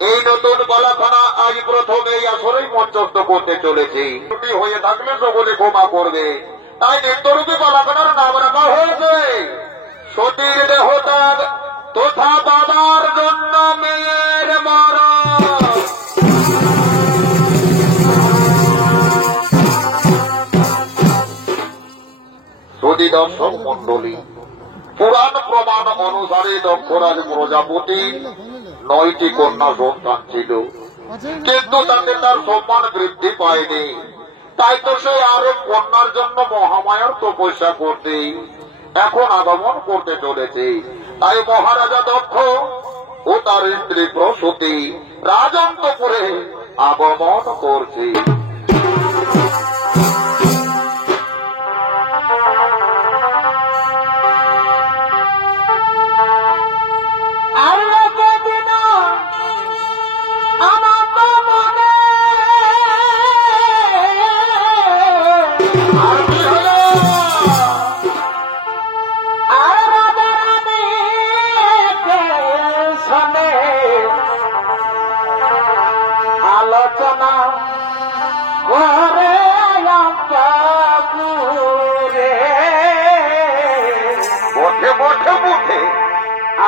এই নতুন কলাখানা আজ প্রথম এই আসরেই মঞ্চস্থ করতে চলেছি। ছুটি হয়ে থাকলে সকলে ক্ষমা করবে। তাই নিত্যরূপী কলাখানার নাম রাখা হয়েছে সতীর দেহত্যাগ তথা বাবার জন্য মেয়ের মরণ। যদি দর্শক মন্ডলী, পুরাণ প্রমাণ অনুসারে দক্ষরাজ প্রজাপতি 9টি কন্যা সন্তান ছিল, কিন্তু তাতে তার সম্মান বৃদ্ধি পায়নি। তাই তো সে আরো কন্যার জন্য মহামায়ার তপস্যা করতে এখন আগমন করতে চলেছে। তাই মহারাজা দক্ষ ও তার স্ত্রী প্রসূতি রাজন্তপুরে আগমন করছে।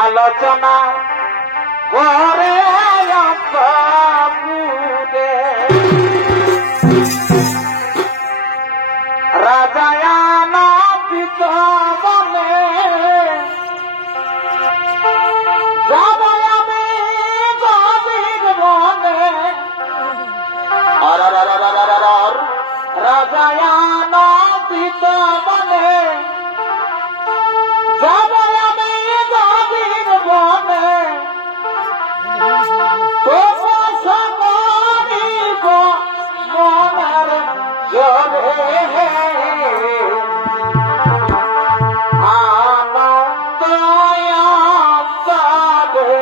আলোচনা করে রাজায়ানা পিত বলে যাব আমি গভীর বনে। রাজায়ানা পিত বলে যাব আমি গভীর বনে। তপস্যা করিব মনের জোরে। আনন্দ অন্তরে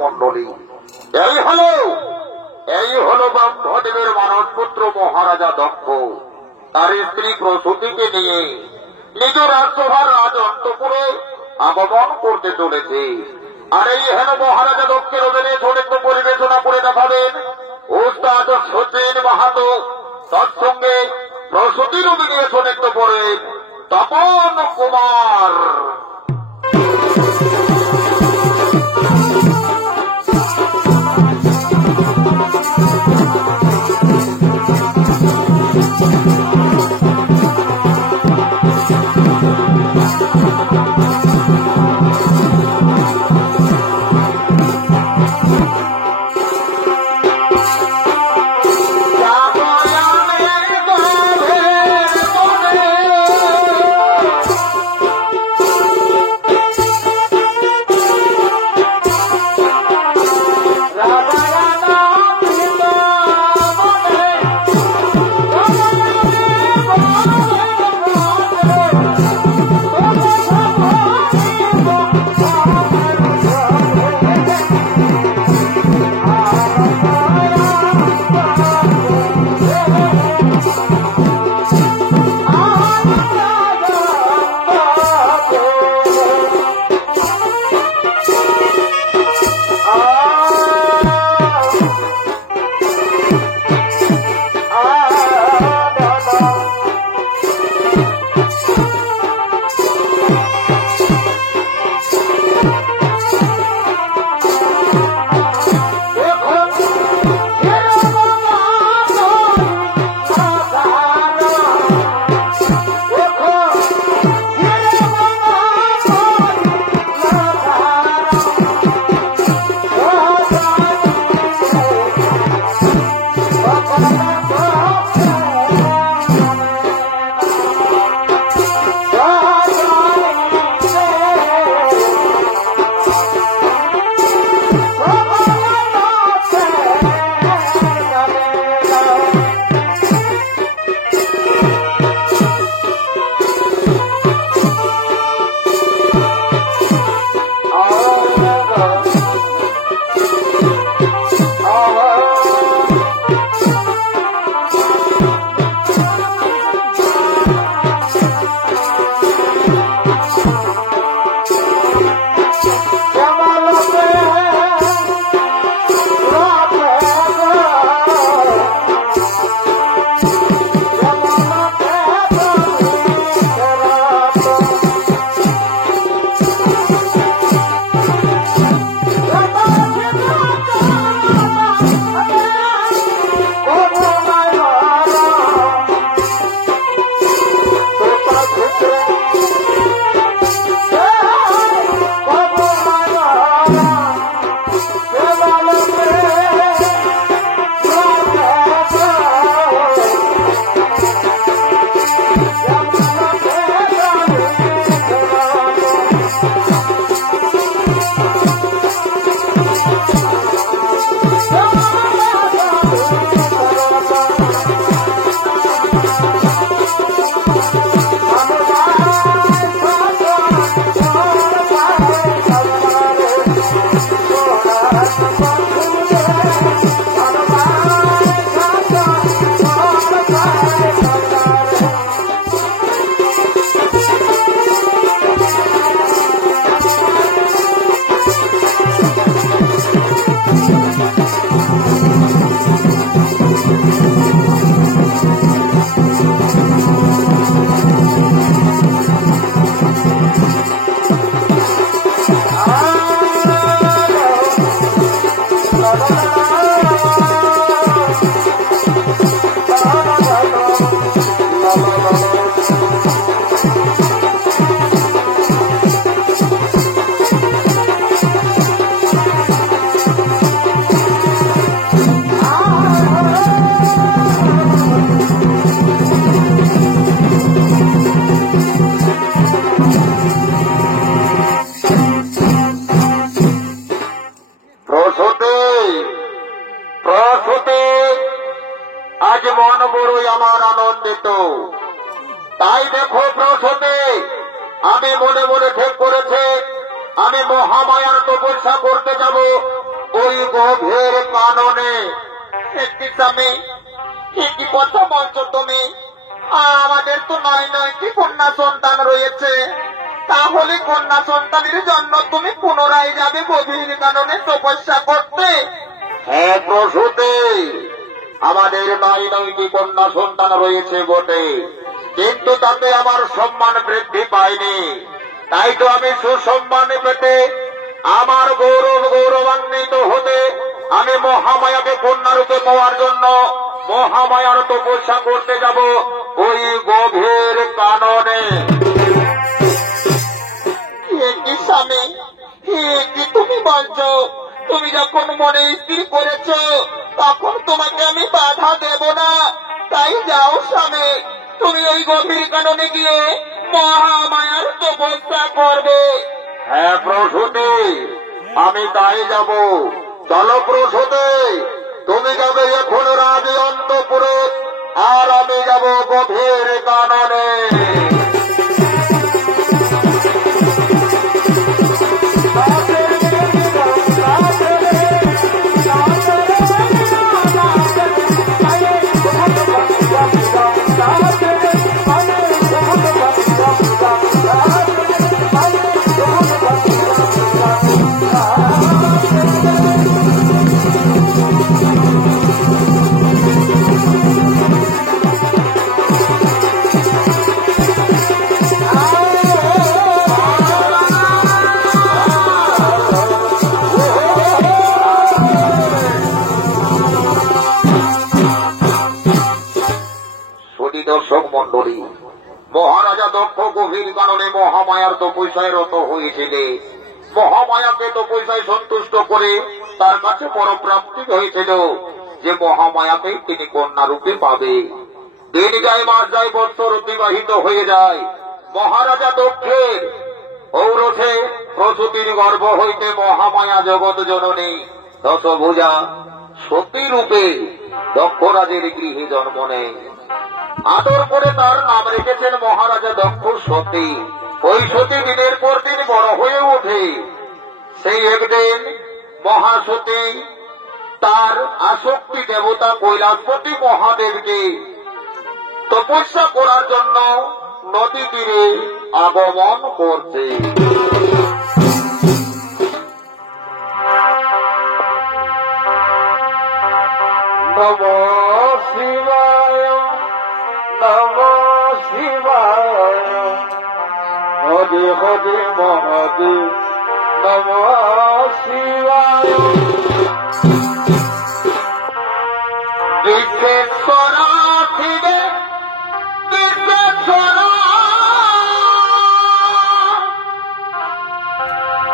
মন্ডলী, এই হল ব্রহ্মদেবের মানসপুত্র মহারাজা দক্ষ তার স্ত্রী প্রসূতিকে নিয়ে নিজ রাজসভার রাজ অন্তপুরে আগমন করতে চলেছে। আর এই হেন মহারাজা দক্ষের অধীনে ছোট পরিবেশনা করে দেখাবেন ওস্তাদ সচিন মাহাতো। তৎসঙ্গে প্রসূতির অধীনে ছোট পরে তপন কুমার। আজ মন বড়ই আমার আনন্দিত। তাই দেখো প্রসূতি, আমি মনে মনে ঠিক করেছে আমি মহামায়ার তপস্যা করতে যাব ওই গভীর কাননে। একটি স্বামী, কি কথা বলছো তুমি? আমাদের তো 9টি কন্যা সন্তান রয়েছে। তাহলে কন্যা সন্তানের জন্য তুমি পুনরায় যাবে গভীর কাননে তপস্যা করতে? হ্যাঁ প্রসূতি, আমাদের 9টি কন্যা সন্তান রয়েছে বটে, কিন্তু তাতে আমার সম্মান বৃদ্ধি পায়নি। তাই তো আমি সুসম্মান পেতে, আমার গৌরবান্বিত হতে আমি মহামায়াকে কন্যারূপে পাওয়ার জন্য মহামায়ার তপস্যা করতে যাব ওই গভীর কাননে। কি স্বামী, কি তুমি বলছো? তুমি যখন মনে স্থির করেছ তখন তোমাকে আমি বাধা দেব না। তাই যাও স্বামী, তুমি ওই গভীর কাননে গিয়ে মহামায়ার তপস্যা করবে। হ্যাঁ প্রসূতি, আমি তাই যাব। চলো প্রসূতি, তুমি যাবে এখন রাজ অন্তপুরে, আর আমি যাব গভীর কাননে। দর্শক মন্ডলী, মহারাজা দক্ষ গভীর কাননে মহামায়ার তপস্যায় রত হয়েছিলে। মহামায়াকে তপস্যায় সন্তুষ্ট করে তার কাছে পরপ্রাপ্তি হয়েছিল যে মহামায়াকে তিনি কন্যা রূপে পাবে। দিন যায়, মাস যায়, বৎসর অতিবাহিত হয়ে যায়। মহারাজা দক্ষের ঔরসে প্রসূতির গর্ভ হইতে মহামায়া জগৎ জননী দশভুজা সতী রূপে দক্ষরাজের গৃহে জন্ম নেয়। আদর করে তার নাম রেখেছেন মহারাজা দক্ষ সতী। ওই সতী দিনের পর দিন বড় হয়ে ওঠে। সেই একদিন মহাসতী তার আসক্তি দেবতা কৈলাসপতি মহাদেবকে তপস্যা করার জন্য নদী তীরে আগমন করছে। নমঃ শিবায়, নমঃ শিবায়, হরে হরে মহাদেব, নমঃ শিবায়। বিশ্বেশ্বরা শিবে, বিশ্বেশ্বরা,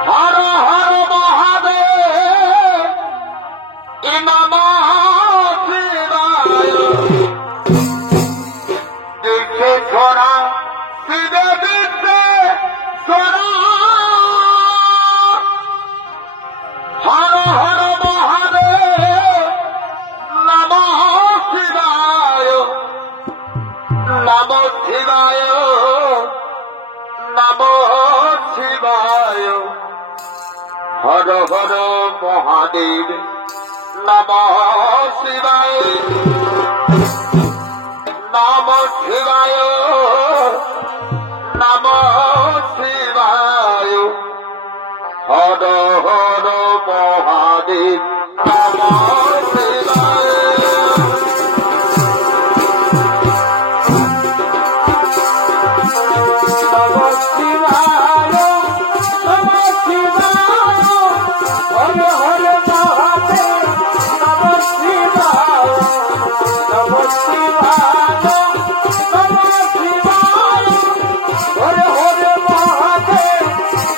হর হর মহাদেব, নমঃ শিবায়। বিশ্বেশ্বরা শিবে, বিশ্বেশ্বরা, হর হর মহাদেব, নমঃ শিবায়, নমঃ শিবায়, নমঃ শিবায়, হর হর মহাদেব, নমঃ শিবায়, নমঃ শিবায়, নমঃ শিবায়, হর হর মহাদেব, নমঃ শিবায়। নমঃ শিবায়, নমঃ শিবায়, হর হর মহাদেব, নমঃ শিবায়, নমঃ শিবায়, নমঃ শিবায়, হর হর মহাদেব,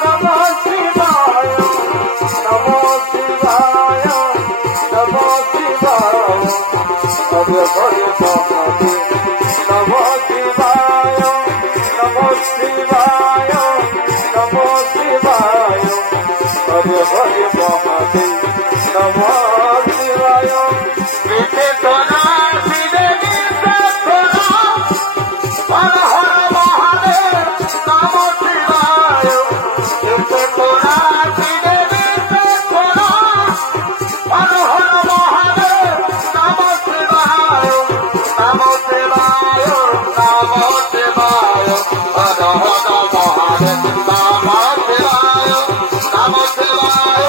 নমঃ শিবায়, নমঃ শিবায়, নমঃ শিবায়, হর হর মহাদেব, নমঃ শিবায়, নমঃ শিবায়, নমঃ শিবায়, হর হর মহাদেব, নমঃ শিবায়। বিশ্বেশ্বরা শিবে, মহাদেব নাম শিবায় নাম শিবায়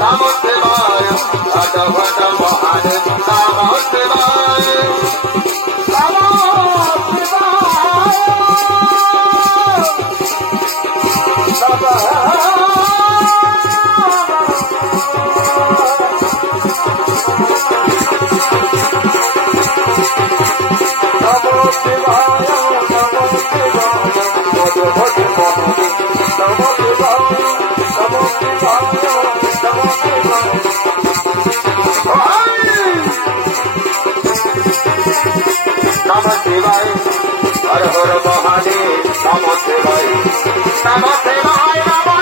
নাম শিবায় হট হট মহাদেব নাম শিবায় নাম नमः शिवाय हर हर महादेव नमः शिवाय नमः शिवाय नमः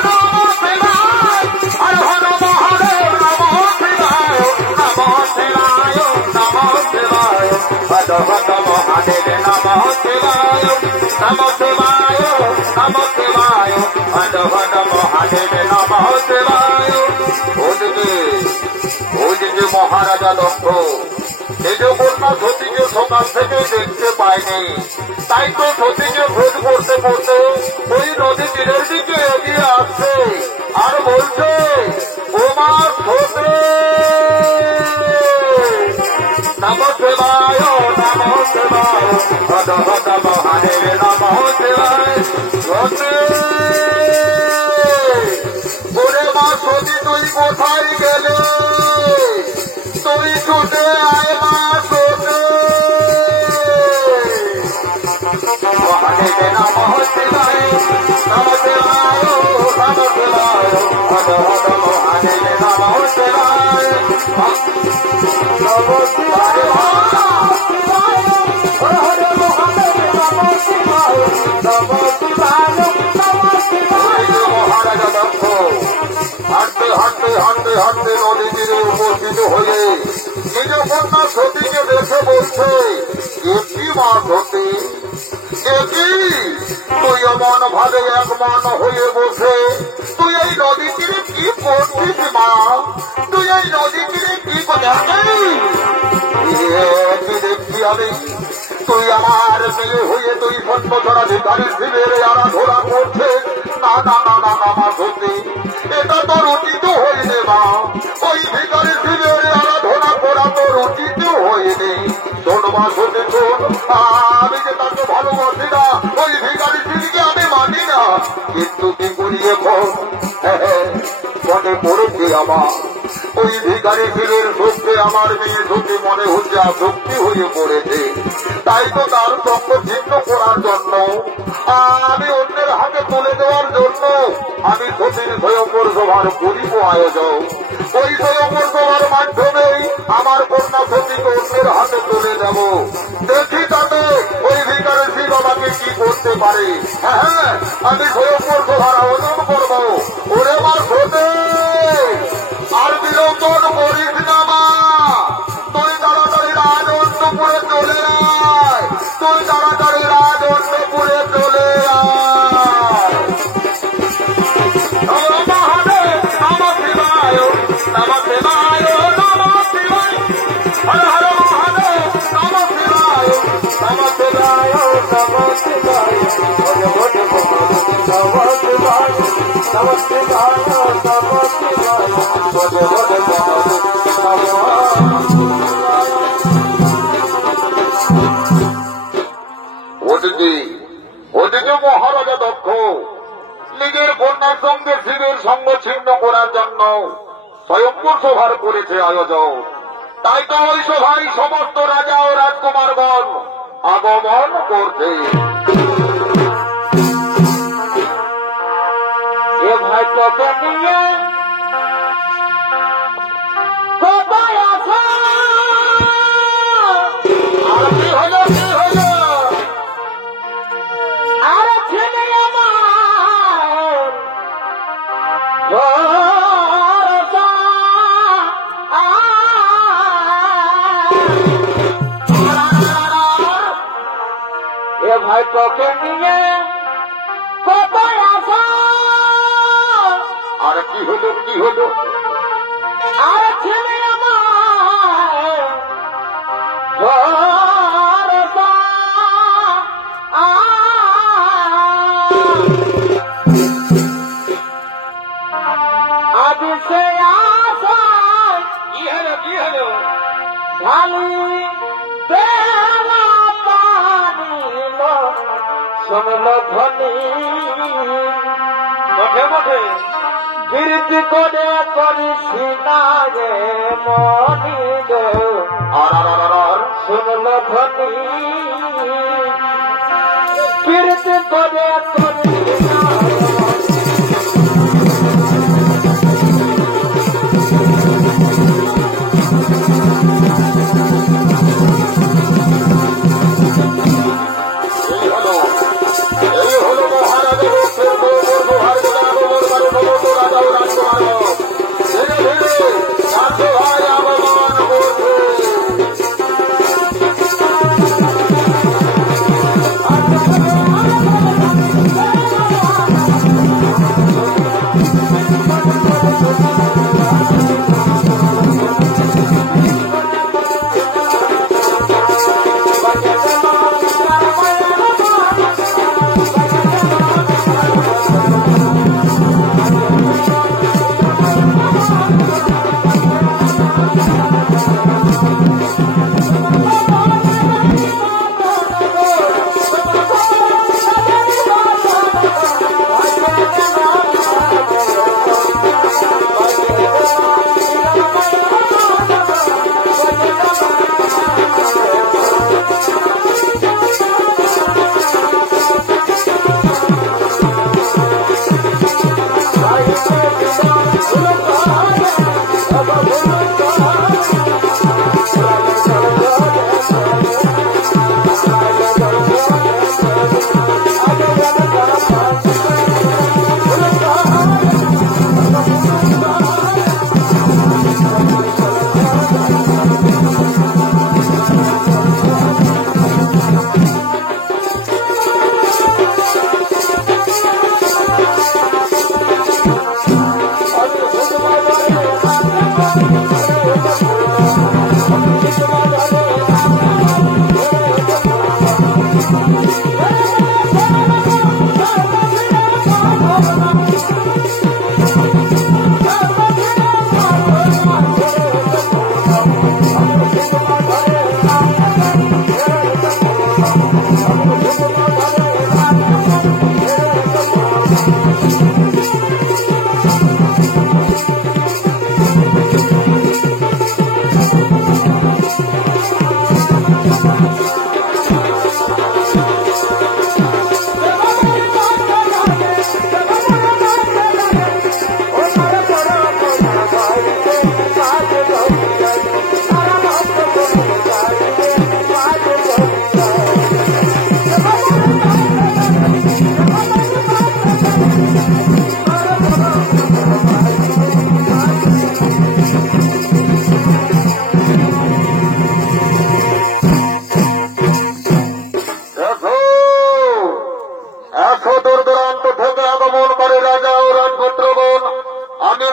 शिवाय हर हर महादेव नमः शिवाय नमः शिवाय नमः शिवाय हर हर महादेव नमः शिवाय नमः शिवाय नमः शिवाय हर हर महादेव नमः शिवाय ওদিকে মহারাজা দক্ষ নিজ কন্যা সতীকে সকাল থেকে দেখতে পায়নি, তাই তো সতীকে খোঁজ করতে করতে ওই নদী তীরের দিকে এগিয়ে আসছে আর বলছে, ওমার সতী নম শিবায় নম শিবায় হদ হদ মহাদেব নম শিবায় সতী ওরে মা সতী তুই কোথায় গেলে, তুই ছুটে আয় মা সতী মহাদেব নম শিবায় নম শিবায় নম শিবায় হদ হদ মহাদেব নম শিবায় নম শিবায় হর হর মহাদেব নম শিবায় নম শিবায় নম শিবায়। মহারাজা দক্ষ হাঁটতে হাঁটতে হাঁটতে হাঁটতে নদী তীরে উপস্থিত হয়ে নিজ কন্যা সতীকে দেখে বলছে, কি মা সতী, কি তুই অমন ভাবে এক মন হয়ে বসে তুই এই নদী তীরে কি করছিস মা, তুই এই নদী তীরে কি দেখছি আমি, তুই আমার মেয়ে হয়ে তুই সত্যধরা ভিকারীর শিবের আরাধনা করছে, না না না না না মা সতী এটা তোর উচিত হয়নি মা, ওই ভিকারীর শিবের আরাধনা করা তোর উচিত হয়নি। শোন মা সতী শোন, আমি যে তাকে ভালোবাসি না, ওই ভিকারী শিবকে আমি মানি না, কিন্তু কি করি এখন মনে পড়েছে আমার ওই ভিকারী শিবের শক্তি আমার মেয়ে সতী মনে হচ্ছে আসক্তি হয়ে পড়েছে, তাই তো তার সঙ্গ ছিন্ন করার জন্য আমি অন্যের হাতে তুলে দেওয়ার জন্য আমি সতীর স্বয়ংবর সভার করিব আয়োজন, ওই স্বয়ংবর সভার মাধ্যমেই আমার কন্যা সতীকে অন্যের হাতে তুলে দেব, দেখি তাতে ওই ভিকারী শিব আমাকে কি করতে পারে। হ্যাঁ আমি স্বয়ংবর সভার আয়োজন করব। ওরে মা সতী আর বিলম্বন করিস না মা, তুই তাড়াতাড়ি রাজপুরে চলে আয়, তুই তাড়াতাড়ি রাজপুরে চলে আয়। নম মহাদেব নম শিবায় নম শিবায় নম শিবায় হর হর মহাদেব নম শিবায় নম শিবায় নম শিবায় হর হর মহাদেব নম শিবায় নম শিবায় নম শিবায় হর হর মহাদেব ওদিকে মহারাজা দক্ষ নিজের কন্যার সঙ্গে শিবের সঙ্গ ছিন্ন করার জন্য স্বয়ংবর সভার করেছে আয়োজন, তাই তো ওই সভায় সমস্ত রাজা ও রাজকুমারগণ আগমন করছে। এ ভাই তোকে নিয়ে কোথায় আছো, আর কি হলো কি হলো, আর ছেলে আমার ভরসা, এ ভাই তোকে নিয়ে কোথায় আছো, আর কি হলো কি হলো, আর ছেলে আমার ভরসা শুনল ধ্বনি বটে বটে কীর্তি করে করিস না রে মনি রে শুনল ধ্বনি কীর্তি করে করিস না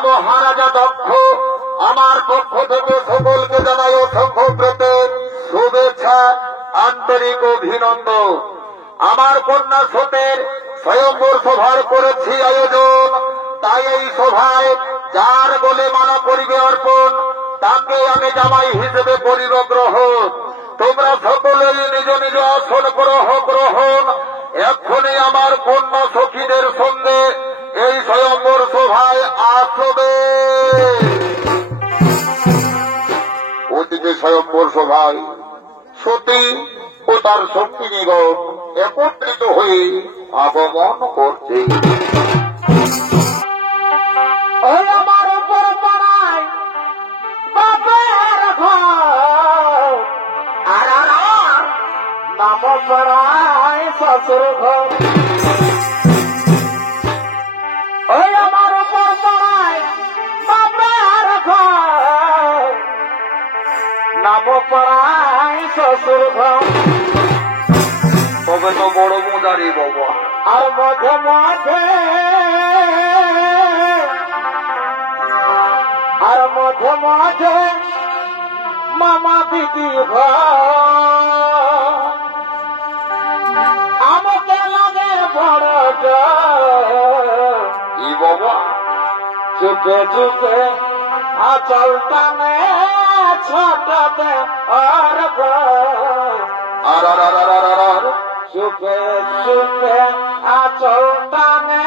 মহারাজা দক্ষ আমার পক্ষ থেকে সকলকে জানাই অসংখ্য প্রীতির শুভেচ্ছা আন্তরিক অভিনন্দন। আমার কন্যা সতের স্বয়ম্বর সভার করেছি আয়োজন, তাই এই সভায় যার বলে মালা করিবে অর্পণ তাকে আমি জামাই হিসেবে করিব গ্রহণ। তোমরা সকলেই নিজ নিজ আসন গ্রহণ। এক্ষুনি আমার কন্যা সখীদের সঙ্গে এই স্বয়ম্বর সভায় আসবে। ওদিকে স্বয়ম্বর সভায় সতী ও তার সঙ্গিনীগণ একত্রিত হয়ে আগমন করছে। আমার উপর পড়ায় বাপের ঘর আর নাম পড়ায় শ্বশুর ঘর। ওই আমার উপর পড়ায় বাপের ঘর নাম পড়ায় শ্বশুর ঘর। তবে তো বড় মজারি বাবা। আর মাঝে মাঝে মামা দিদি আমাকে লাগে বড় ই বাবা। চুপে চুপে আচল টানে ছোটতে আর সুখে সুখে আচল টানে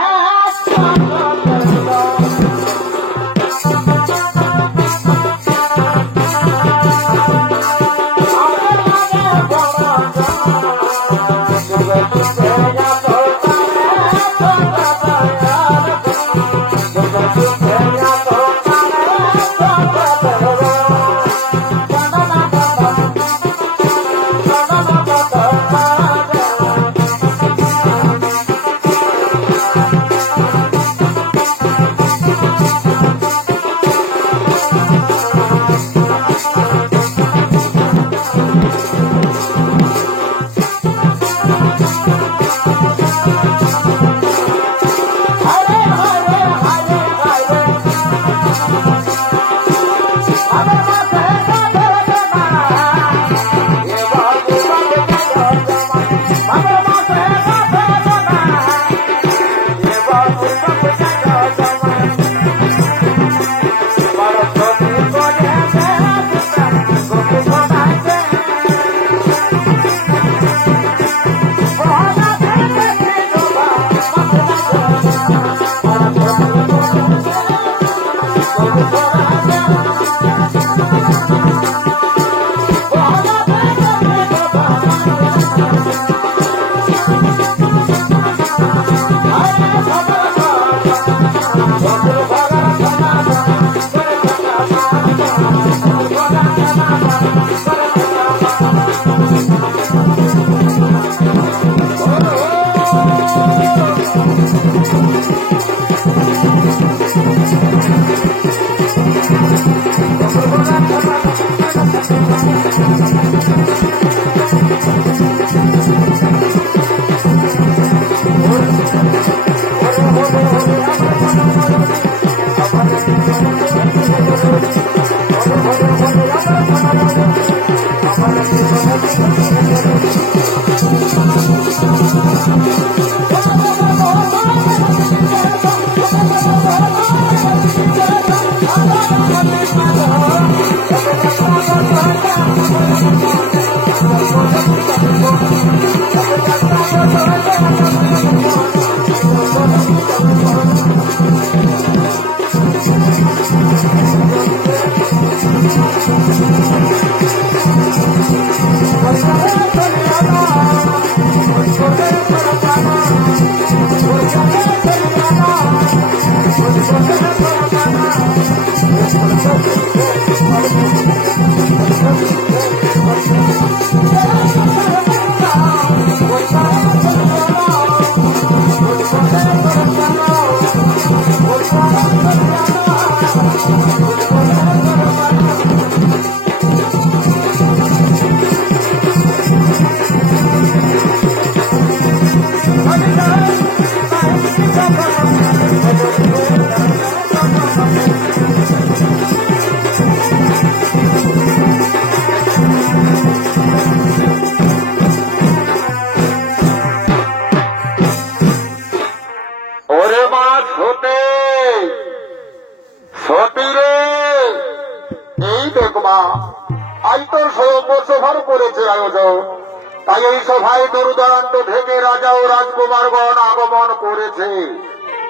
তাই এই সভায় দূরদূরান্ত থেকে রাজা ও রাজকুমারগণ আগমন করেছে।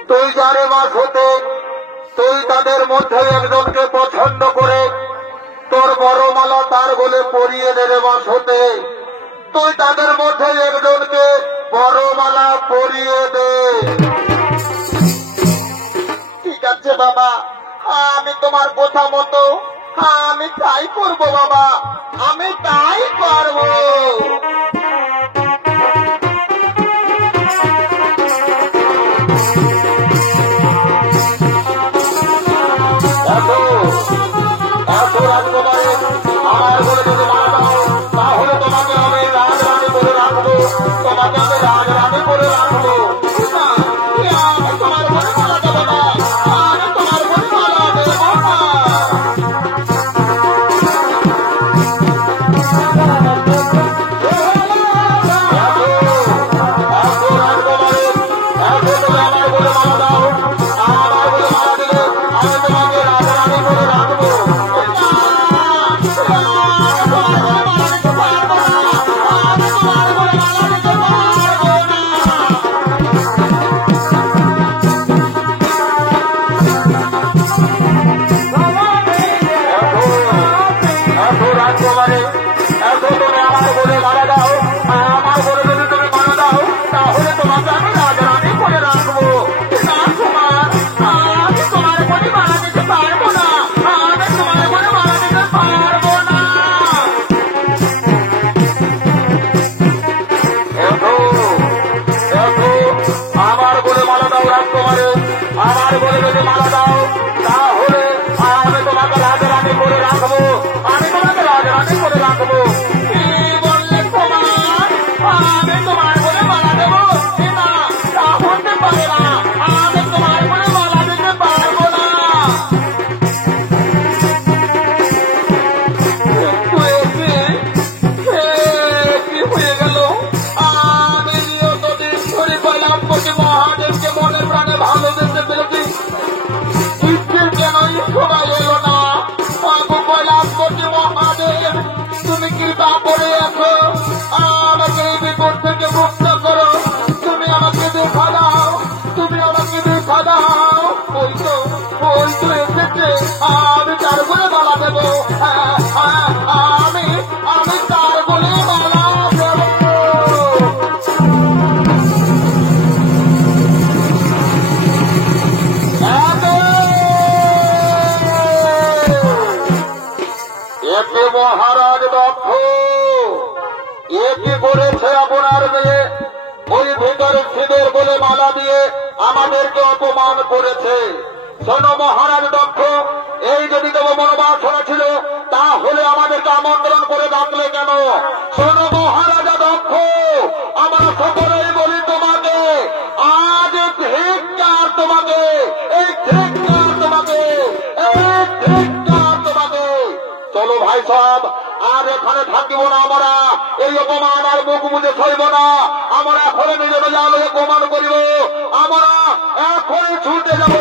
তুই যারে মাস হতে তুই তাদের মধ্যে একজনকে পছন্দ করে তোর বড়মালা তার গলে পরিয়ে দে রে মাস হতে। তুই তাদের মধ্যে একজনকে বড়মালা পরিয়ে দে। ঠিক আছে বাবা, আমি তোমার কথা মতো আমি তাই করবো বাবা, আমি তাই করবো। আমার বলে যদি মারা দাও তাহলে তোমাকে আমি রাজরানী করে রাখবো, তোমাকে আমি রাজরানী করে রাখবো। আমি তোমার ঘরে মারা দেবো না, আমি তোমার ঘরে মারা দেবো না। এ কি করেছে আপনার মেয়ে? ওই ভিতরে শিবের বলে মালা দিয়ে আমাদেরকে অপমান করেছে। শোনো মহারাজ দক্ষ, এই যদি দেব মনোবাসনা ছিল তাহলে আমাদেরকে আমন্ত্রণ করে ডাকলে কেন? শোনো মহারাজা দক্ষ, আমরা সকলেই বলি তোমাকে আজ ধিক্কার তোমাকে, এই ধিক্কার তোমাকে, এই ধিক্কার তোমাকে। চলো ভাই সব, আর এখানে থাকিব না আমরা, এই অপমান আর মুখ বুঝে সইব না। আমরা এখন নিজের আলোয় অপমান করিব, আমরা এখনই ছুটে যাব।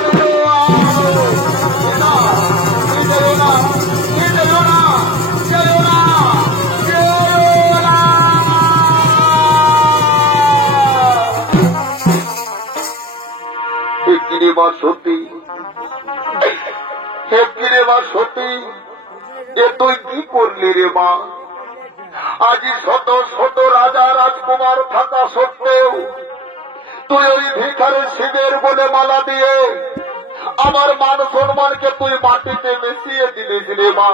সত্যি রে মা, সত্যি এ তুই কি করলি রে মা? আজি শত শত রাজা রাজকুমার থাকা সত্ত্বেও তুই ওই ভিখারি শিবের বলে মালা দিয়ে আমার মান সম্মানকে তুই মাটিতে মিশিয়ে দিলিস রে মা।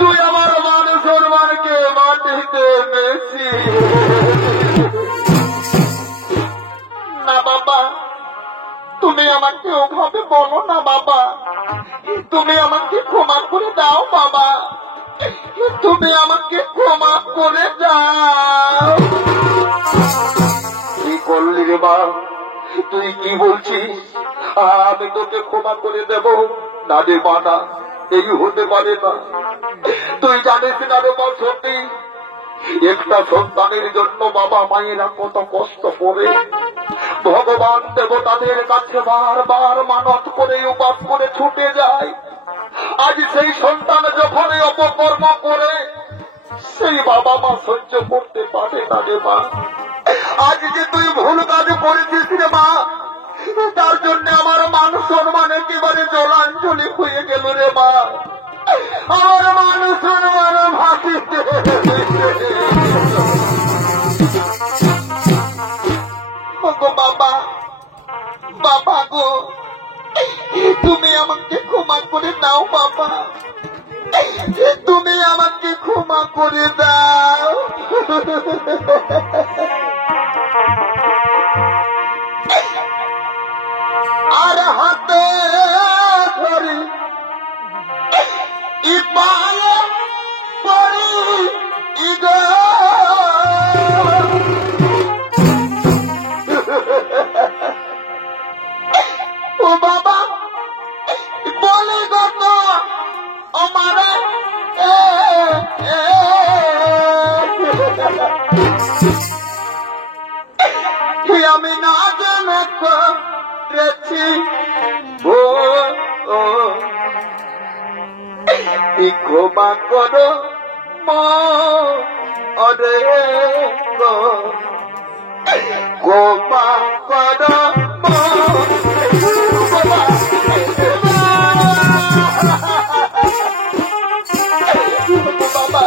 তুই আমার মান সম্মানকে মাটিতে মিশিয়ে না বাবা, তুমি আমাকে ওভাবে বলো না বাবা, তুমি আমাকে ক্ষমা করে দাও বাবা, তুমি আমাকে ক্ষমা করে দাও। কি করলি রে মা? তুই কি বলছিস? আমি তোকে ক্ষমা করে দেব না রে মা, না, এই হতে পারে না। তুই জানিস না রে মা, সত্যি একটা সন্তানের জন্য বাবা মায়েরা কত কষ্ট করে, ভগবান দেবতাদের কাছে বারবার মানত করে উপাস করে ছুটে যায়। আজ সেই সন্তান যখন অপকর্ম করে সেই বাবা মা সহ্য করতে পারে না রে মা। আজ যে তুই ভুল কাজ করেছিস রে মা, তার জন্য আমার মান সম্মান একেবারে জলাঞ্জলি হয়ে গেল রে মা। আমার মান সম্মান ভাসিতে বাবা, বাবা গো, তুমি আমাকে ক্ষমা করে দাও বাবা, তুমি আমাকে ক্ষমা করে দাও। আর হাতে ধরি ইপায়ে পড়ি ইগো, ও বাবা বলে গত আমারে আমি না জেনে করেছি ক্ষমা করো মরে গো, ক্ষমা করো বাবা,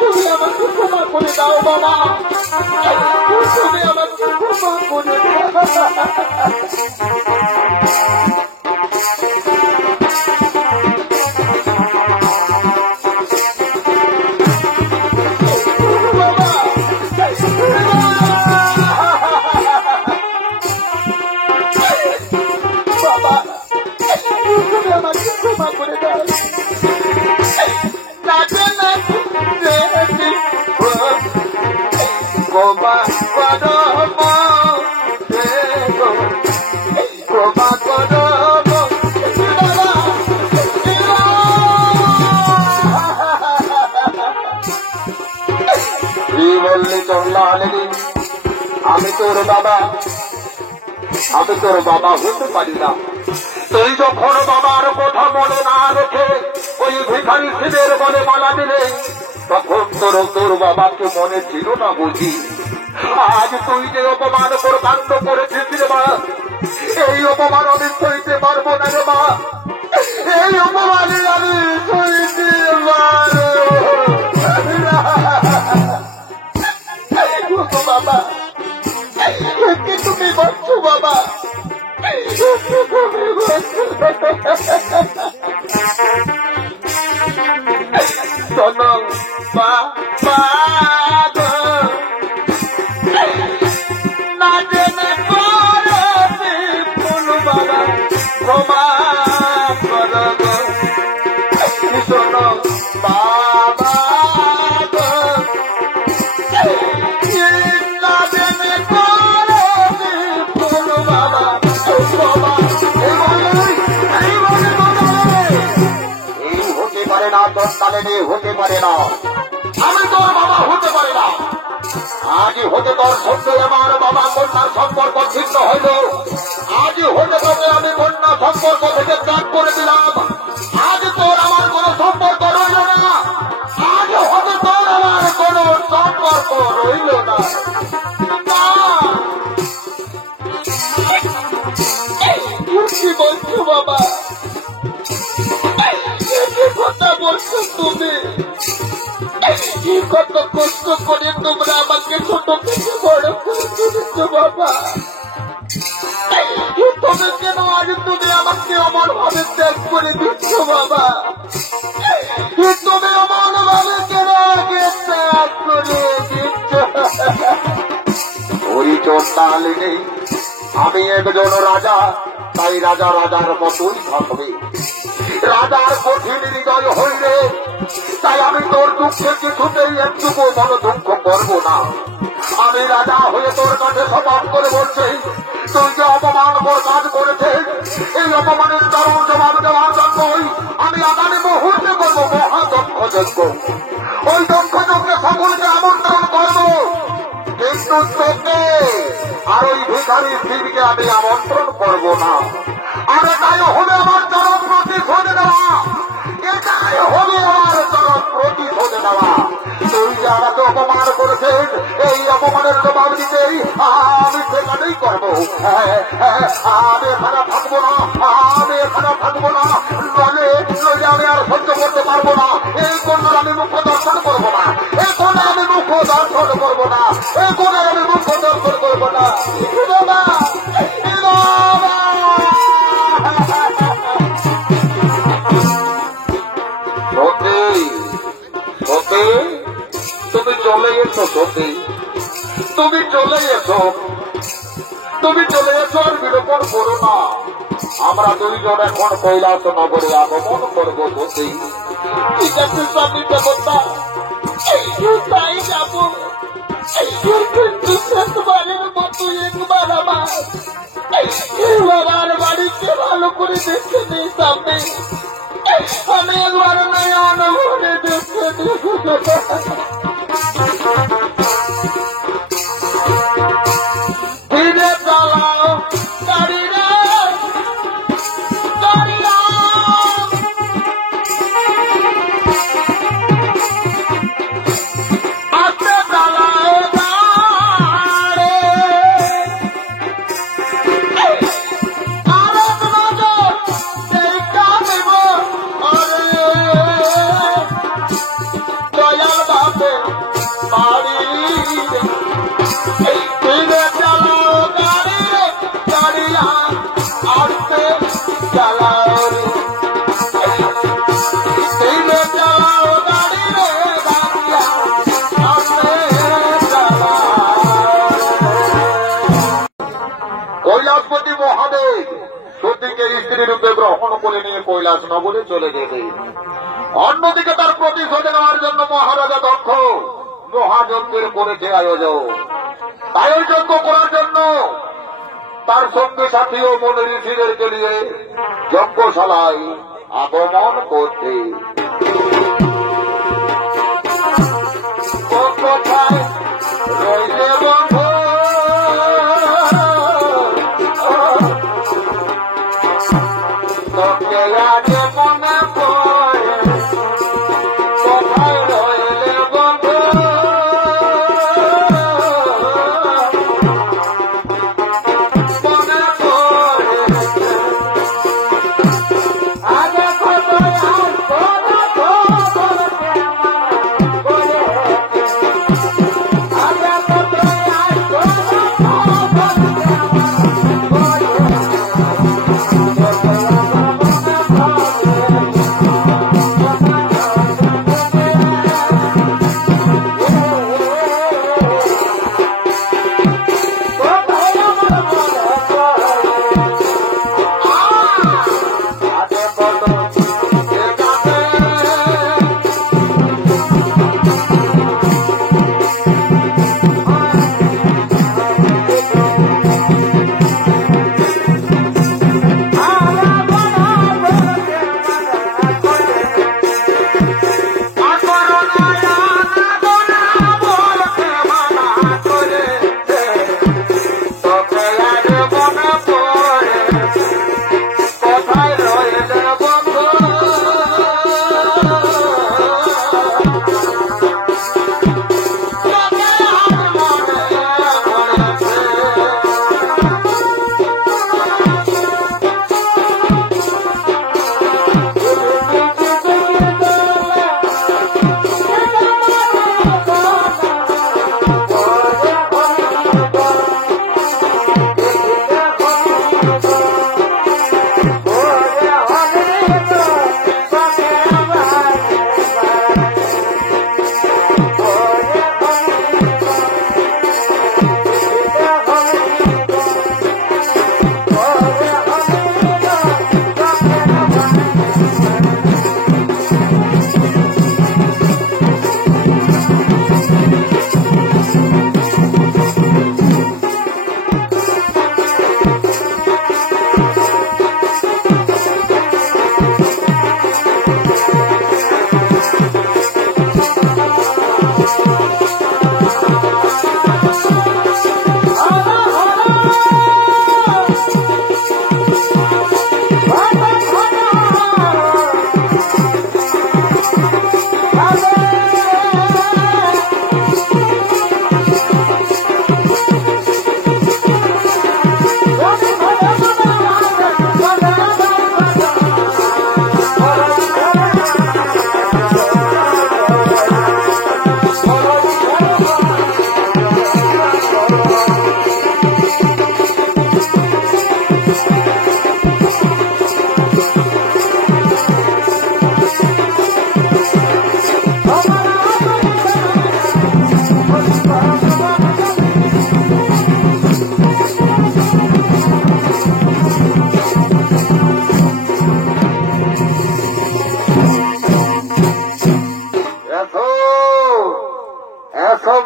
তুমি আমাকে ক্ষমা করে দাও বাবা, তুমি আমাকে ক্ষমা করে আমি তোর বাবা, আমি তোর বাবা হতে পারি না। তুই যখন বাবার কথা মনে না রেখে ওই ভিখারি শিবের বলে মালা দিলে তখন তোর বাবাকে মনে ছিল না বুঝি। আজ তুই যে অপমান করে কাণ্ড করেছিস রে মা, এই অপমান আমি সইতে পারবো না রে মা, এই অপমানে আমি সইতে পারবো বাবা। তুমি বলছো বাবা, শোনো বাবা। চন্ডালিনী হতে পারে না, আমি তোর বাবা হতে পারি না। আজই হতে তোর সঙ্গে আমার বাবা কন্যার সম্পর্ক ছিন্ন হইল, আজই হতে তোকে আমি কন্যা সম্পর্ক থেকে ত্যাগ করে দিলাম। আজ তোর আমার কোনো সম্পর্ক রইল না, আজ হতে তোর আমার কোনো সম্পর্ক রইল না। কি বলছো বাবা, কথা বলছো তুমি? কত কষ্ট করে তোমরা আমাকে ছোট থেকে বড় করে তুলেছো বাবা, তবে কেন আজ তুমি আমাকে অমর ভাবে ত্যাগ করে দিচ্ছ বাবা? তুমি অমর ভাবে কেন আগে ত্যাগ করে দিচ্ছ? ওই চন্ডালিনী, আমি একজন রাজা, তাই রাজা রাজার মতোই থাকবে। রাজার কঠিন হৃদয় হইলে তাই আমি তোর দুঃখে কিছুতেই একটুকু মন দুঃখ করব না। আমি রাজা হয়ে তোর কাছে শপথ করে বলছি, তুই যে অপমান মোর কাজ করেছিস, এই অপমানের দারুণ জবাব দেওয়ার জন্যই আমি আগামী মুহূর্তে করবো মহাদক্ষ যজ্ঞ। ওই দক্ষ যজ্ঞে সকলকে আমন্ত্রণ করব, কিন্তু তোকে আর ওই ভিখারি স্ত্রীকে আমি আমন্ত্রণ করব না। আর এটাই হবে আমার চরম প্রতিশোধ নেওয়া, এটাই হবে আমার চরম প্রতিশোধ নেওয়া। তুই যে আমাকে অপমান করেছিস, এই অপমানের জবাব দিতেই আমি সেখানেই করবো। আমি এখানে থাকবো না, আমি এখানে থাকবো না, নইলে আমি আর সহ্য করতে পারবো না। এই কন্যার আমি মুখ্য দর্শন করবো না, এই কন্যার আমি মুখ্য দর্শন করবো না, এই কন্যার আমি মুখ্য দর্শন করবো না। তুমি চলে এসো সতী, তুমি চলে এসো, তুমি চলে এসো, আর বিলোপন করো না। আমরা দুইজন এখন কৈলাস নগরে আগমন করবো সতী। ঠিক আছে স্বামী দেবতা, তাই যাবো, কিন্তু শেষবারের মতো একবার আমার বাড়িতে ভালো করে দেখে নিই স্বামী, আমি একবার নয়ন ভরে দেখে নিই। ধীরে চালাও গাড়িরা, গাড়িরা আস্তে চালাও গাড়ি, আরো নজর দেখা দেব। দয়াল বাপে বাড়ি, ধীরে চালাও গাড়ি, গাড়িয়া আস্তে চালাও রে, ধীরে চালাও গাড়ি রে, গাড়িয়া আস্তে চালাও। কৈলাসপতি মহাদেব সতীকে স্ত্রী রূপে গ্রহণ করে নিয়ে কৈলাস নগরে চলে যেতে, অন্যদিকে তার প্রতিশোধ নেওয়ার জন্য মহারাজা দক্ষ মহাযজ্ঞের করেছে আয়োজন। তাই ওই যজ্ঞ করার জন্য তার সঙ্গী সাথী ও মনে ঋষিদেরকে নিয়ে যজ্ঞশালায় আগমন করতে। কোথায় রইলে বন্ধু, তোকে আজ মনে পড়ে, কোথায় রইলে বন্ধু, মনে পড়ে আগে কত আর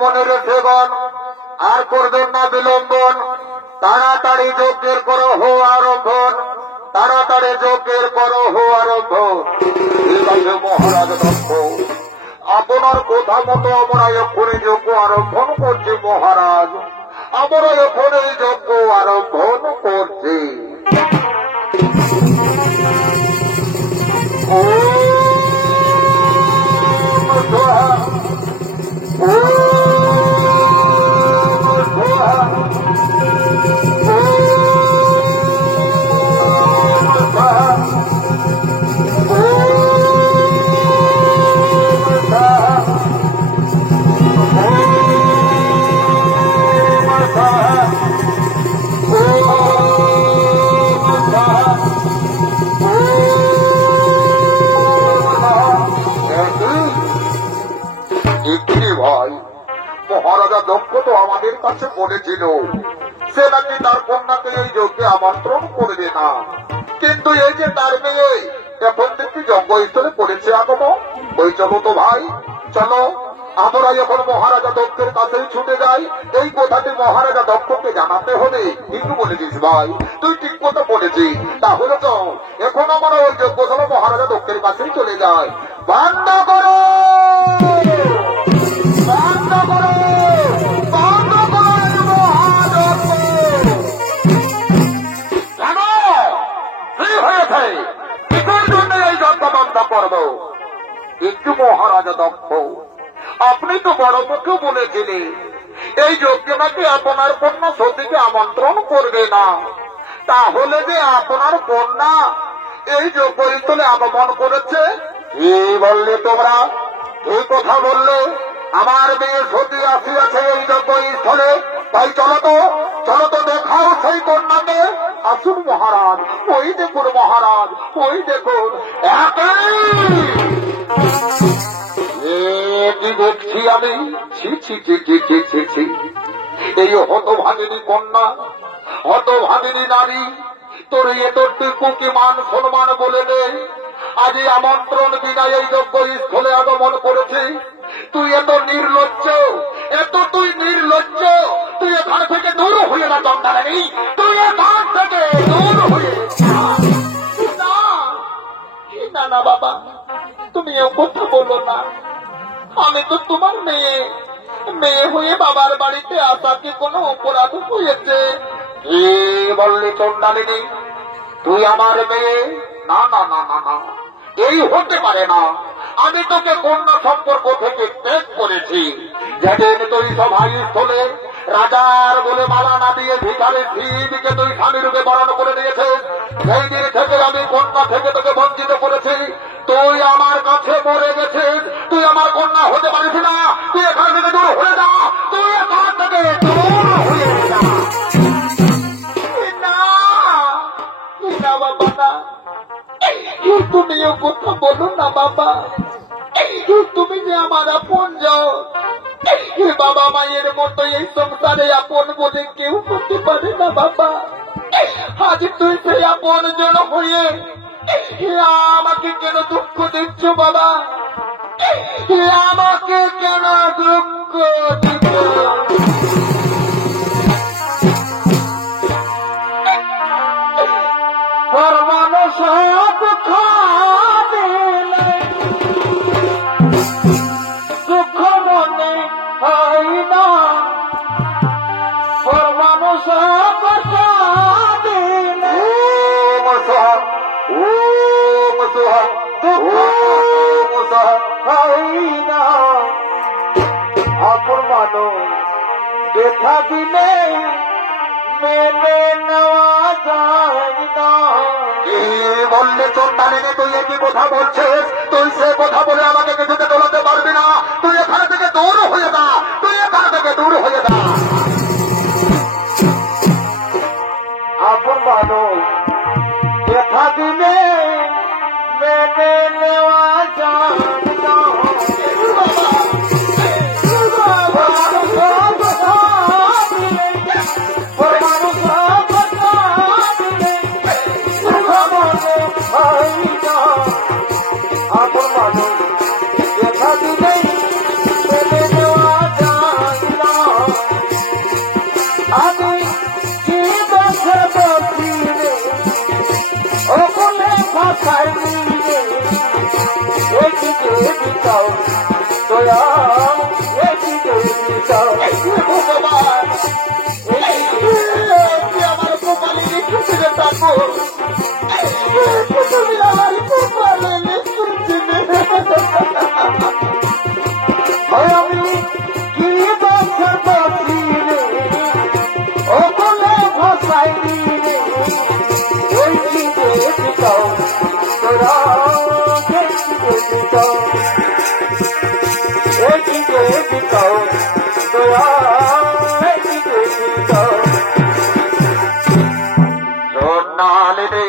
মনে রেখেগণ, আর করবেন না বিলম্বন, তাড়াতাড়ি যজ্ঞের করো হো আরম্ভন, তাড়াতাড়ি যজ্ঞের করো হো আরম্ভ। ঠিক আছে মহারাজ দক্ষ, আপনার কথা মতো আমরা এক্ষুনি যজ্ঞ আরম্ভন করছি মহারাজ, আমরা এখন এই যজ্ঞ আরম্ভন করছি। ভাই, মহারাজা দক্ষ তো আমাদের কাছে বলেছিল সে নাকি তার কন্যাকে এই যজ্ঞে আমন্ত্রণ করবে না, কিন্তু এই যে তার মেয়ে এখন দেখি যজ্ঞস্থলে পড়েছে আগমন। ওই চলো তো ভাই, চলো আমরা এখন মহারাজা দক্ষের কাছেই ছুটে যাই, এই কথাটি মহারাজা দক্ষকে জানাতে হবে। কিন্তু বলেছিস ভাই, তুই ঠিক কথা বলেছিস, তাহলে তো এখন আমরা ওই যজ্ঞস্থলে মহারাজা দক্ষের কাছেই চলে যাই। বন্ধ করো, বন্ধ করো, বন্ধ করো মহাযজ্ঞ। কেন কি হয়েছে, কিসের জন্য এই যজ্ঞ বন্ধ করবো? একটু মহারাজা দক্ষ, আপনি তো বড় মুখে বলেছিলেন এই যজ্ঞে নাকি আপনার কন্যা সতীকে আমন্ত্রণ করবে না, তাহলে যে আপনার কন্যা এই যজ্ঞস্থলে আগমন করেছে, কি বললে তোমরা? এই কথা বললে আমার মেয়ে সতী আসিয়াছে এই যজ্ঞস্থলে, তাই চলো তো দেখাও সেই কন্যাকে। আসুন মহারাজ, ওই দেখুন মহারাজ, ওই দেখুন, কি দেখছি আমি, ছি ছি ছি ছি ছি ছি ছি। এই হতভাগিনী কন্যা, হতভাগিনী নারী, তোর এতটুকু কি মান সম্মান বলে নেই? আজ এই আমন্ত্রণ বিনা এই যজ্ঞস্থলে আগমন করেছে, তুই এত নির্লজ্জ, এত তুই নির্লজ্জ, তুই এখান থেকে দূর হয়ে না চন্দ্রানী, তুই এখান থেকে দূর হয়ে না। না বাবা, তুমি এ কথা বলো না, আমি তো তোমার মেয়ে, মেয়ে হয়ে বাবার বাড়িতে আসা কি কোনো অপরাধ হয়েছে? কি বললি চন্দ্রালিনী, তুই আমার মেয়ে? না না না না না, এই হতে পারে না। আমি তোকে কন্যা সম্পর্ক থেকে ত্যাগ করেছি, যেদিন তুই সভাই স্থলে রাজার বলে মালা না দিয়ে ভিখারি স্ত্রীকে তুই স্বামী রূপে বরণ করে নিয়েছিস, সেই দিন থেকে আমি কন্যা থেকে তোকে বঞ্চিত করেছি। তুই আমার কাছে মরে গেছিস, তুই আমার কন্যা হতে পারিস না, তুই এখান থেকে দূর হয়ে যা, তুই এখান থেকে দূর হয়ে যা। না বাবা না, তুমিও কথা বলো না বাবা, তুমি যে আমার আপন যাও, বাবা মায়ের মতো এই সংসারে আপন বলে কেউ হতে পারে না বাবা। আজ তুই সেই আপন জন হয়ে আমাকে কেন দুঃখ দিচ্ছ বাবা, আমাকে কেন দুঃখ দিচ্ছ? মানুষ দুঃখ দিলে দুঃখ মনে হয় না, মানুষ কষ্ট দিলে দুঃখ হয় না, আপন মানুষ দেখা দিলে মেনে নেওয়া যায় না। বললে তোর টানে তুই একই কথা বলছিস, তুই সে কথা বলে আমাকে কিছুতে তোলাতে পারবি না, তুই এখান থেকে দূর হয়ে যা, তুই এখান থেকে দূর হয়ে যা। আপন মানুষ দেখা দিলে মেনে নেওয়া যায় না। ভগবান তুই আমার কপালে লিখেছি রে ঠাকুর, তুমি আমার কপালে লিখেছি আমি কি বছর বসি রে ও বলে ভাষাই রে ওই দিদাও তোরা দিদাও ওই দিদাও তোরা দিদাও সোনালি রে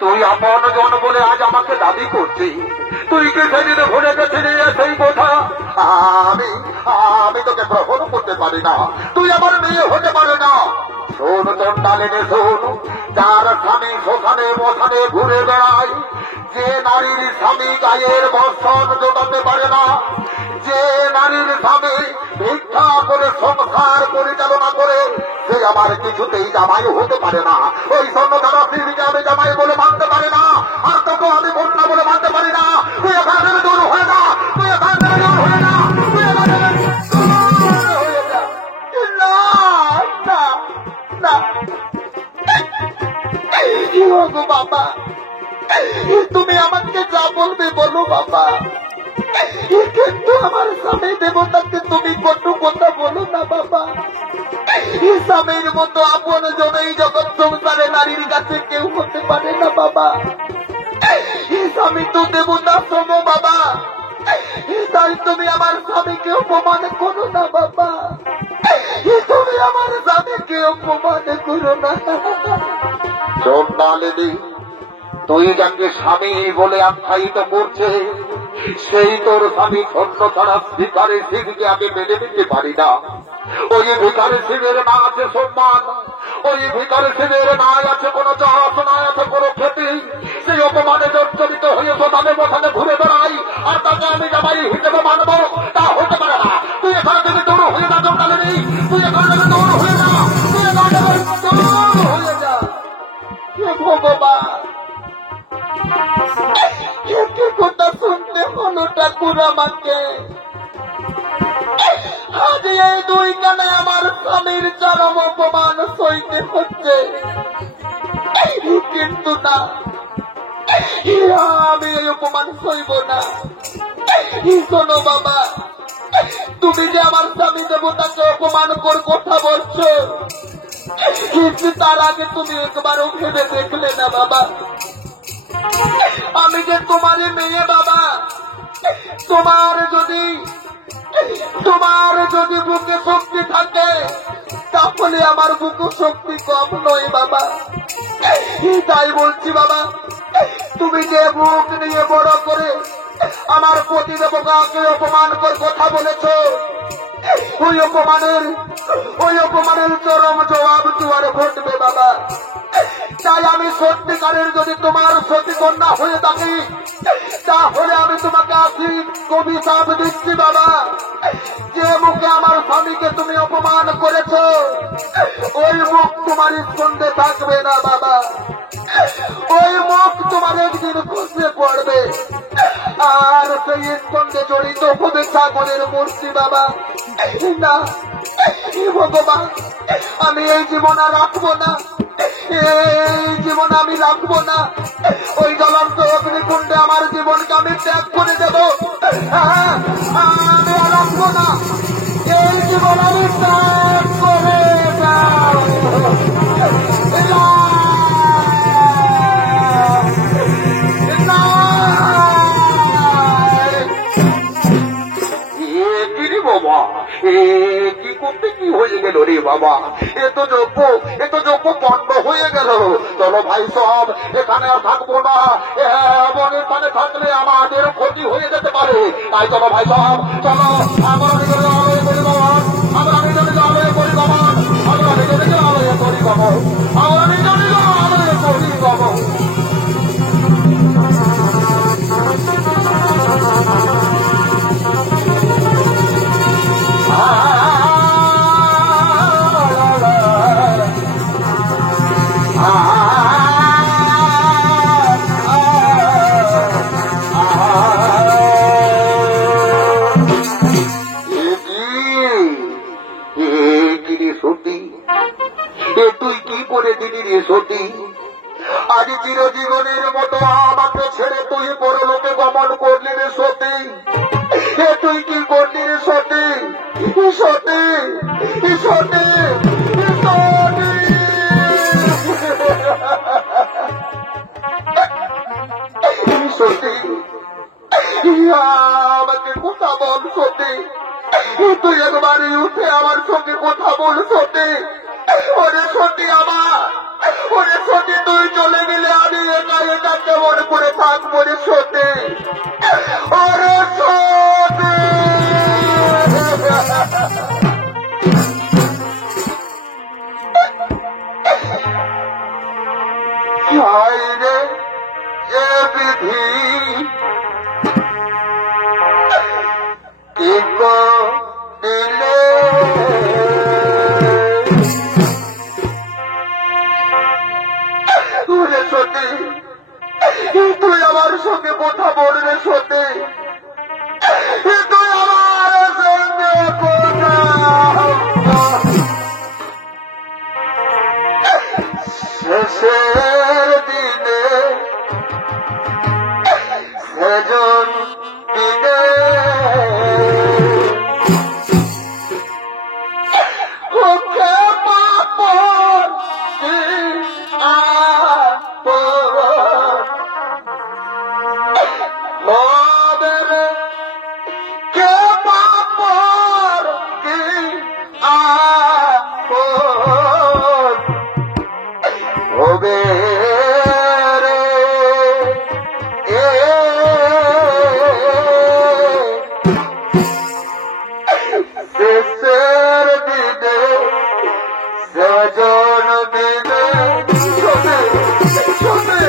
তুই আপন জন বলে আজ আমাকে দাবি করছি, তুই কি সেদিন ভুলে গেছিলি সেই কথা? আমি তোকে গ্রহণ করতে পারি না, তুই আমার মেয়ে হতে পারে না। শোন চন্ডালিনী শোন, যার স্বামী শ্মশানে মশানে ঘুরে বেড়ায়, যে নারীর স্বামী গায়ের বর্ষণ জোটাতে পারে না, যে নারীর স্বামী ভিক্ষা করে সংসার পরিচালনা করে, সে আমার কিছুতেই জামাই হতে পারে না। ওই স্বর্ণধারা স্ত্রীকে আমি জামাই বলে মানতে পারি না, আর তোকে আমি কন্যা বলে মানতে পারি না। তুই এখান থেকে দূর হয়ে না, তুই এখান থেকে দূর হয়ে না, তুই এখান থেকে দূর হয়ে যা। না না না কি হোক বাবা, তুমি আমাকে যা বলবে বলো বাবা, কিন্তু আমার স্বামী দেবতাকে তুমি কটু কথা বলো না বাবা। স্বামীর মতো আপন জনই জগৎ সংসারে নারীর কাছে কেউ হতে পারে না বাবা। স্বামী তো দেবতা সম বাবা, তাই তুমি আমার স্বামীকে অপমান করো না বাবা, তুমি আমার স্বামীকে অপমান করো না। চন্ডালিনী তুই যাকে স্বামী বলে আখ্যায়িত করছে, সেই তোর স্বামী স্বর্ণ ছাড়া ভিখারি সিংকে আমি মেনে নিতে পারি না। ওই ভিখারি সিংয়ের না আছে সম্মান, ওই ভিখারি সিংয়ের না আছে কোনো চাষ, না আছে কোনো ক্ষতি। সেই অপমানে জর্জরিত হয়ে শোষণে বসানে ঘুরে বেড়াই, আর তাকে আমি জামাই হিসেবে মানবো, তা হতে পারে না। তুই এখানে থেকে দূর হয়ে যা চন্ডালিনী, তুই এখানে থেকে দূর হয়ে যা, তুই এখানে থেকে দূর হয়ে যা। হে ভগবান, কি কথা শুনতে হলো ঠাকুর আমাকে। আজ এই দুই কানে আমার স্বামীর চরম অপমান সইতে হচ্ছে, কিন্তু না, আমি এই অপমান সইব না। শোনো বাবা, তুমি যে আমার স্বামী দেবতাকে অপমান করে কথা বলছো, কিন্তু তার আগে তুমি একবারও ভেবে দেখলে না বাবা, আমি যে তোমারই মেয়ে বাবা। তোমার যদি বুকে শক্তি থাকে, তাহলে আমার বুকে শক্তি কম নয় বাবা। তাই বলছি বাবা, তুমি যে বুক নিয়ে বড় করে আমার প্রতিদেবতাকে অপমান করে কথা বলেছ, ওই অপমানের চরম জবাব তোমার ঘটবে বাবা। তাই আমি সত্যিকারের যদি তোমার সতীকন্যা হয়ে থাকি, তাহলে আমি তোমাকে অভিশাপ দিচ্ছি বাবা। যে মুখে আমার স্বামীকে তুমি অপমান করেছ, ওই মুখ তোমার স্কন্ধে থাকবে না বাবা, ওই মুখ তোমার একদিন খুঁজে পড়বে, আর সেই স্কন্ধে জড়িত হবে ছাগলের মূর্তি বাবা। না ভগবান, আমি এই জীবন আর রাখবো না, এই জীবন আমি রাখবো না। ওই জ্বলন্ত অগ্নিকুণ্ডে আমার জীবনকে আমি ত্যাগ করে দেব। আমি আর রাখবো না, এই জীবন আমি ত্যাগ করে বাবা। কি করতে কি হয়ে গেল রে বাবা, এত যোগ্য পণ্ড হয়ে গেল। চলো ভাই সব, এখানে আর থাকবো না, এমন এখানে থাকলে আমাদের ক্ষতি হয়ে যেতে পারে। তাই চলো ভাই সব, চলো আমরা নিজেদের আলোয় পরিগমন, আমরা নিজেদের আলোয় পরিগমন, আমরা নিজেদের আলোয় পরিগমন, আমরা নিজেদের আলোয় পরিগমন। সতী, এ তুই কি করে দিলি রে সতী? আজ চিরজীবনের মতো আমাকে ছেড়ে তুই পরলোকে গমন করলি রে সতী। এ তুই কি করলি রে সতী? সতী, সতী, সতী, আমাকে কথা বল সতী। তুই একবারই উঠে আমার সঙ্গে কথা বল সতী। ওরে সতী আমার, ওরে সতী তুই চলে গেলে আমি একা একা কেমন করে থাকবো রে সতী। ওরে সতী, হায় রে এ বিধি, কি দিলে ওরে সতী, তুই আমার সঙ্গে কথা বল রে সতী। তুই আমার সঙ্গে কথা শেষের দিনে সেজন দিনে ওকে পাপর কি আপন হবে রে, কে পাপর কি আপন হবে রে। শেষের দিনে সেজন দিনে শোনে শোনে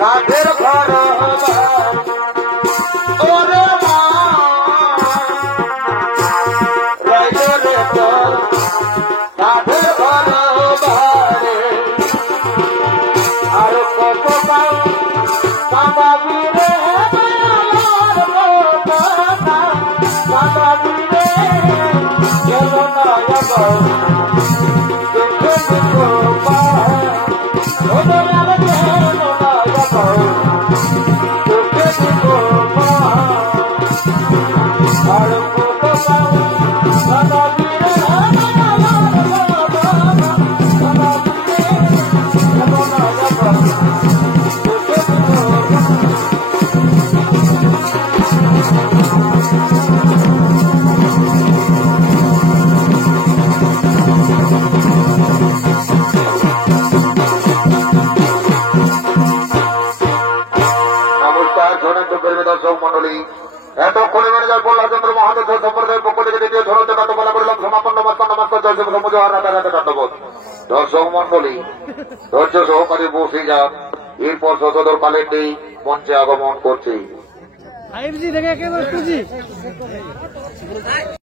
তাদের ঘর ওরে মা রইল রে তোর তাদের ঘর বারে। আর কত পাও বাবাবি রে বাবাবি রে গেল না যাব দেখে দেখো পা ওদের আর গেল না যাব দেখে দেখো পা। আর কত পাও বাবাবি রে দর্শক মন্ডলী, এতক্ষণে ম্যানেজার প্রহ্লাদচন্দ্র মহাদেব সম্প্রদায়ের পক্ষ থেকে দ্বিতীয় ধরতে নাটক বলা করলাম সমাপন নমস্কার নমস্কার দর্শক সমুদ্র রাতাঘাটে দণ্ডবোধ। দর্শক মন্ডলী ধৈর্য সহকারে বসে যান, এরপর সশোধর কালেন্ডি মঞ্চে আগমন করছে।